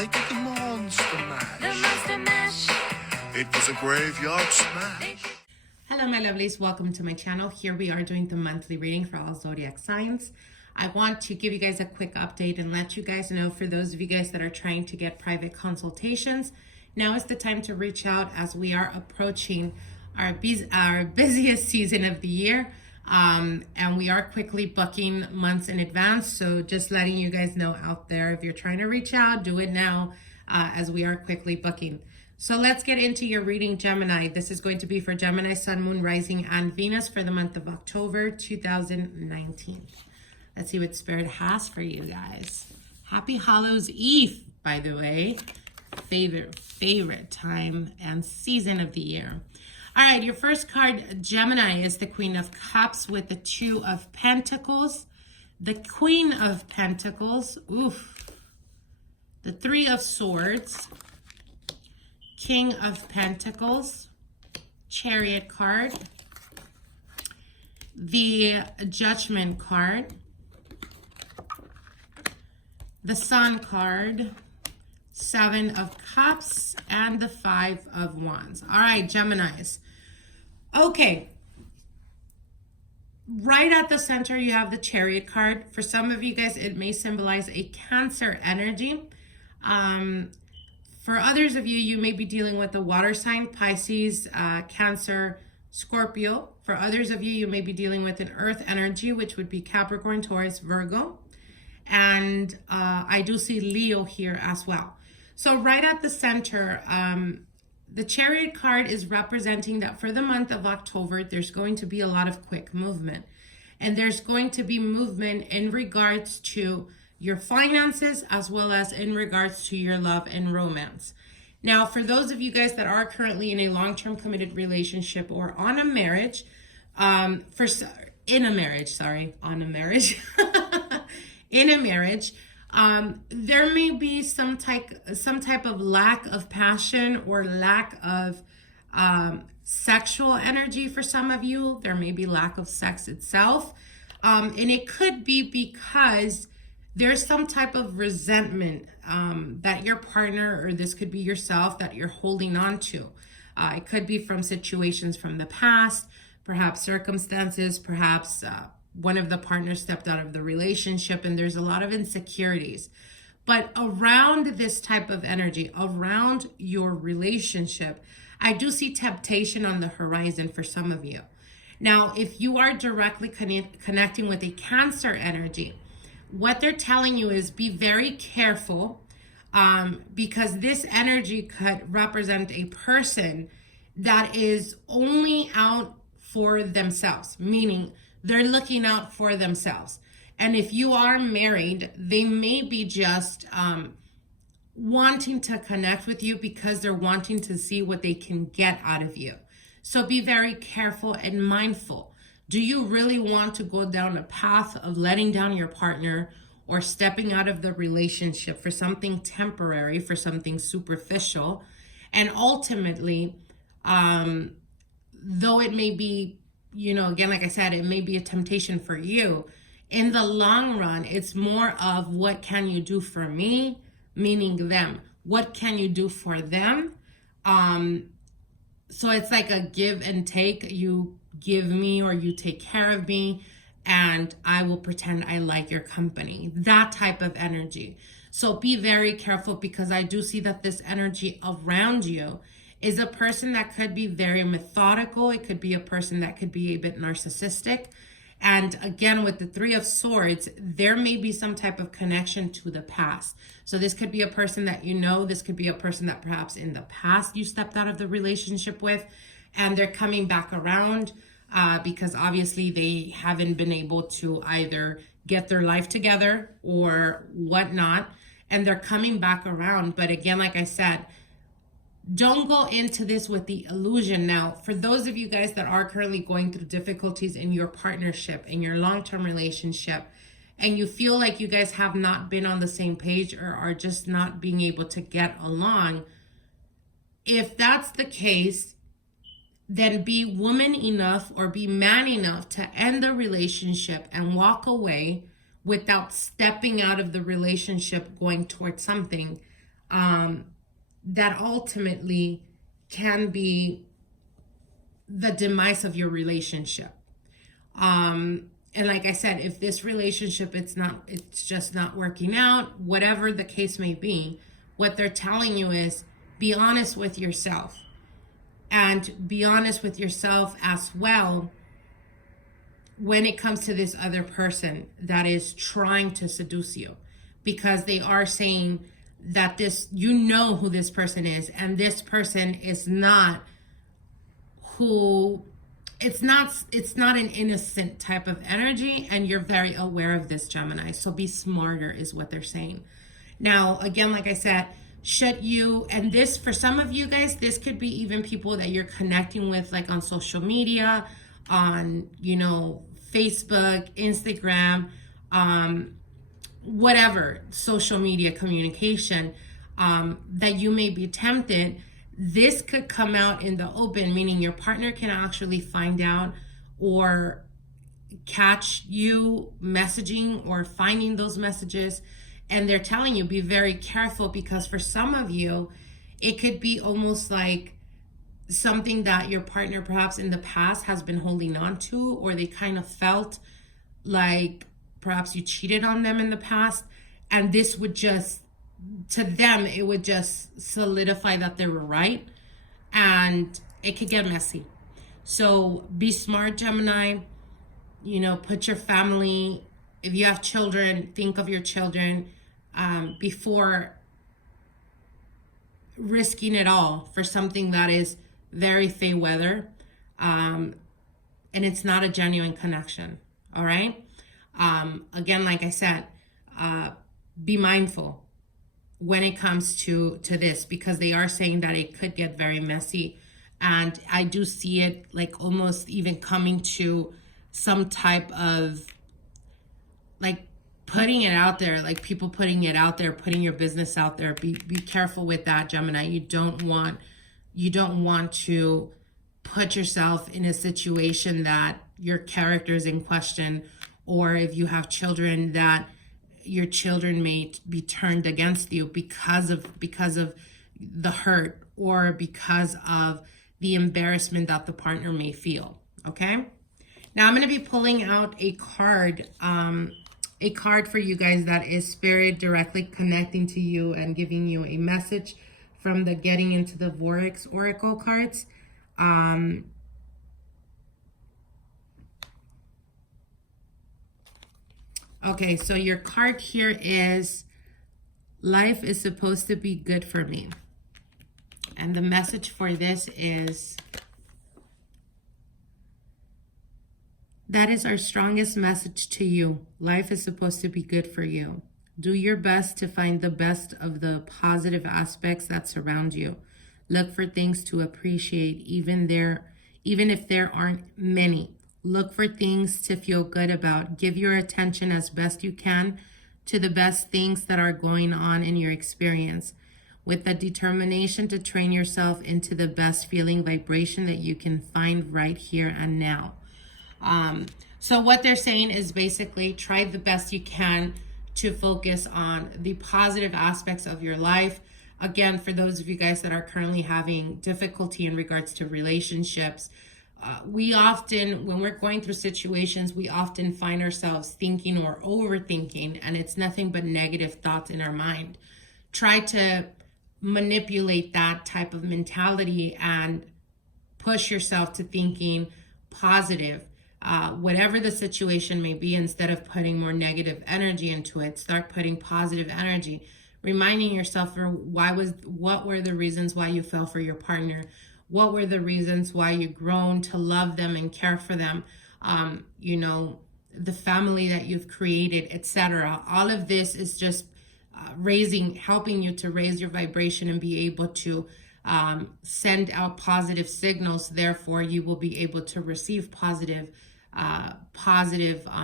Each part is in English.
they did the Monster Mash. The Monster Mash. It was a graveyard smash. Hello my lovelies, welcome to my channel. Here we are doing the monthly reading for all zodiac signs. I want to give you guys a quick update and let you guys know, for those of you guys that are trying to get private consultations, now is the time to reach out as we are approaching our busiest season of the year. And we are quickly booking months in advance. So just letting you guys know out there, if you're trying to reach out, do it now as we are quickly booking. So let's get into your reading, Gemini. This is going to be for Gemini, Sun, Moon, Rising, and Venus for the month of October 2019. Let's see what Spirit has for you guys. Happy Hallows Eve, by the way. Favorite time and season of the year. All right, your first card, Gemini, is the Queen of Cups with the Two of Pentacles. The Queen of Pentacles, the Three of Swords. King of Pentacles, Chariot card, the Judgment card, the Sun card, Seven of Cups, and the Five of Wands. All right, Geminis. Okay. Right at the center, you have the Chariot card. For some of you guys, it may symbolize a Cancer energy. For others of you, you may be dealing with a water sign, Pisces, Cancer, Scorpio. For others of you, you may be dealing with an earth energy, which would be Capricorn, Taurus, Virgo. And I do see Leo here as well. So right at the center, the Chariot card is representing that for the month of October, there's going to be a lot of quick movement. And there's going to be movement in regards to your finances, as well as in regards to your love and romance. Now, for those of you guys that are currently in a long-term committed relationship or on a marriage, in a marriage, there may be some type of lack of passion or lack of sexual energy for some of you. There may be lack of sex itself. And it could be because there's some type of resentment that your partner, or this could be yourself, that you're holding on to. It could be from situations from the past, perhaps circumstances, perhaps one of the partners stepped out of the relationship and there's a lot of insecurities. But around this type of energy, around your relationship, I do see temptation on the horizon for some of you. Now, if you are directly connecting with a Cancer energy, what they're telling you is be very careful because this energy could represent a person that is only out for themselves, meaning they're looking out for themselves. And if you are married, they may be just wanting to connect with you because they're wanting to see what they can get out of you. So be very careful and mindful. Do you really want to go down a path of letting down your partner or stepping out of the relationship for something temporary, for something superficial? And ultimately, though it may be, again, like I said, it may be a temptation for you, in the long run, it's more of what can you do for me, meaning them. What can you do for them? So it's like a give and take. You give me or you take care of me and I will pretend I like your company. That type of energy. So be very careful because I do see that this energy around you is a person that could be very methodical. It could be a person that could be a bit narcissistic. And again, with the Three of Swords, there may be some type of connection to the past. So this could be a person that you know. This could be a person that perhaps in the past you stepped out of the relationship with, and they're coming back around because obviously they haven't been able to either get their life together or whatnot, and they're coming back around. But again, like I said, don't go into this with the illusion. Now, for those of you guys that are currently going through difficulties in your partnership, in your long-term relationship, and you feel like you guys have not been on the same page or are just not being able to get along, if that's the case, then be woman enough or be man enough to end the relationship and walk away without stepping out of the relationship going towards something that ultimately can be the demise of your relationship. And like I said, if this relationship, it's just not working out, whatever the case may be, what they're telling you is be honest with yourself, and be honest with yourself as well when it comes to this other person that is trying to seduce you, because they are saying that you know who this person is, and this person is not it's not an innocent type of energy, and you're very aware of this, Gemini. So be smarter is what they're saying. Now, again, like I said, and this, for some of you guys, this could be even people that you're connecting with, like on social media, on, Facebook, Instagram, whatever social media communication, that you may be tempted. This could come out in the open, meaning your partner can actually find out or catch you messaging or finding those messages. And they're telling you, be very careful, because for some of you, it could be almost like something that your partner perhaps in the past has been holding on to, or they kind of felt like perhaps you cheated on them in the past. And this would just, to them, it would just solidify that they were right. And it could get messy. So be smart, Gemini. Put your family, if you have children, think of your children before risking it all for something that is very fey weather, and it's not a genuine connection. All right. Again, like I said, be mindful when it comes to this, because they are saying that it could get very messy. And I do see it like almost even coming to some type of like putting it out there, like people putting it out there, putting your business out there. Be careful with that, Gemini. You don't want to put yourself in a situation that your character is in question, or if you have children, that your children may be turned against you because of the hurt, or because of the embarrassment that the partner may feel. Okay. Now I'm going to be pulling out a card for you guys that is Spirit directly connecting to you and giving you a message from the Getting Into the Vortex Oracle cards. Okay, so your card here is, life is supposed to be good for me. And the message for this is, that is our strongest message to you. Life is supposed to be good for you. Do your best to find the best of the positive aspects that surround you. Look for things to appreciate, even if there aren't many. Look for things to feel good about. Give your attention as best you can to the best things that are going on in your experience, with the determination to train yourself into the best feeling vibration that you can find right here and now. So what they're saying is basically try the best you can to focus on the positive aspects of your life. Again, for those of you guys that are currently having difficulty in regards to relationships, we often, when we're going through situations, we often find ourselves thinking or overthinking, and it's nothing but negative thoughts in our mind. Try to manipulate that type of mentality and push yourself to thinking positive. Whatever the situation may be, instead of putting more negative energy into it, start putting positive energy, reminding yourself what were the reasons why you fell for your partner, what were the reasons why you grown to love them and care for them, the family that you've created, etc. All of this is just helping you to raise your vibration and be able to send out positive signals. Therefore, you will be able to receive positive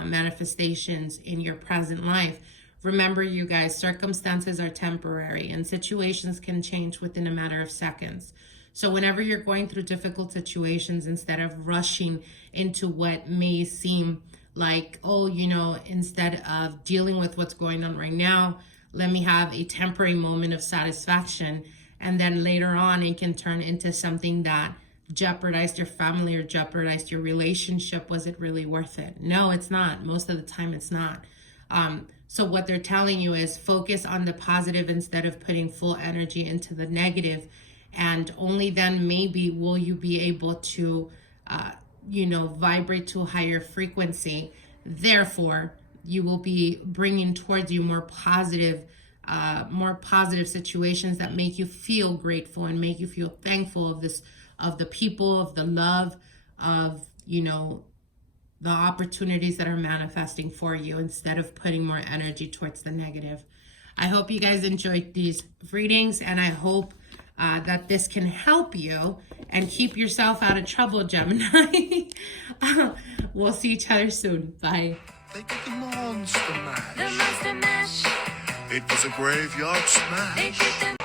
manifestations in your present life. Remember, you guys, circumstances are temporary and situations can change within a matter of seconds. So whenever you're going through difficult situations, instead of rushing into what may seem like, instead of dealing with what's going on right now, let me have a temporary moment of satisfaction, and then later on it can turn into something that jeopardized your family or jeopardized your relationship. Was it really worth it? No, it's not. Most of the time it's not. So what they're telling you is focus on the positive instead of putting full energy into the negative, and only then maybe will you be able to vibrate to a higher frequency. Therefore, you will be bringing towards you more positive situations that make you feel grateful and make you feel thankful of the people, of the love, of the opportunities that are manifesting for you, instead of putting more energy towards the negative. I hope you guys enjoyed these readings, and I hope that this can help you and keep yourself out of trouble, Gemini. We'll see each other soon. Bye. They did the monster mash. The monster mash. It was a graveyard smash. They did the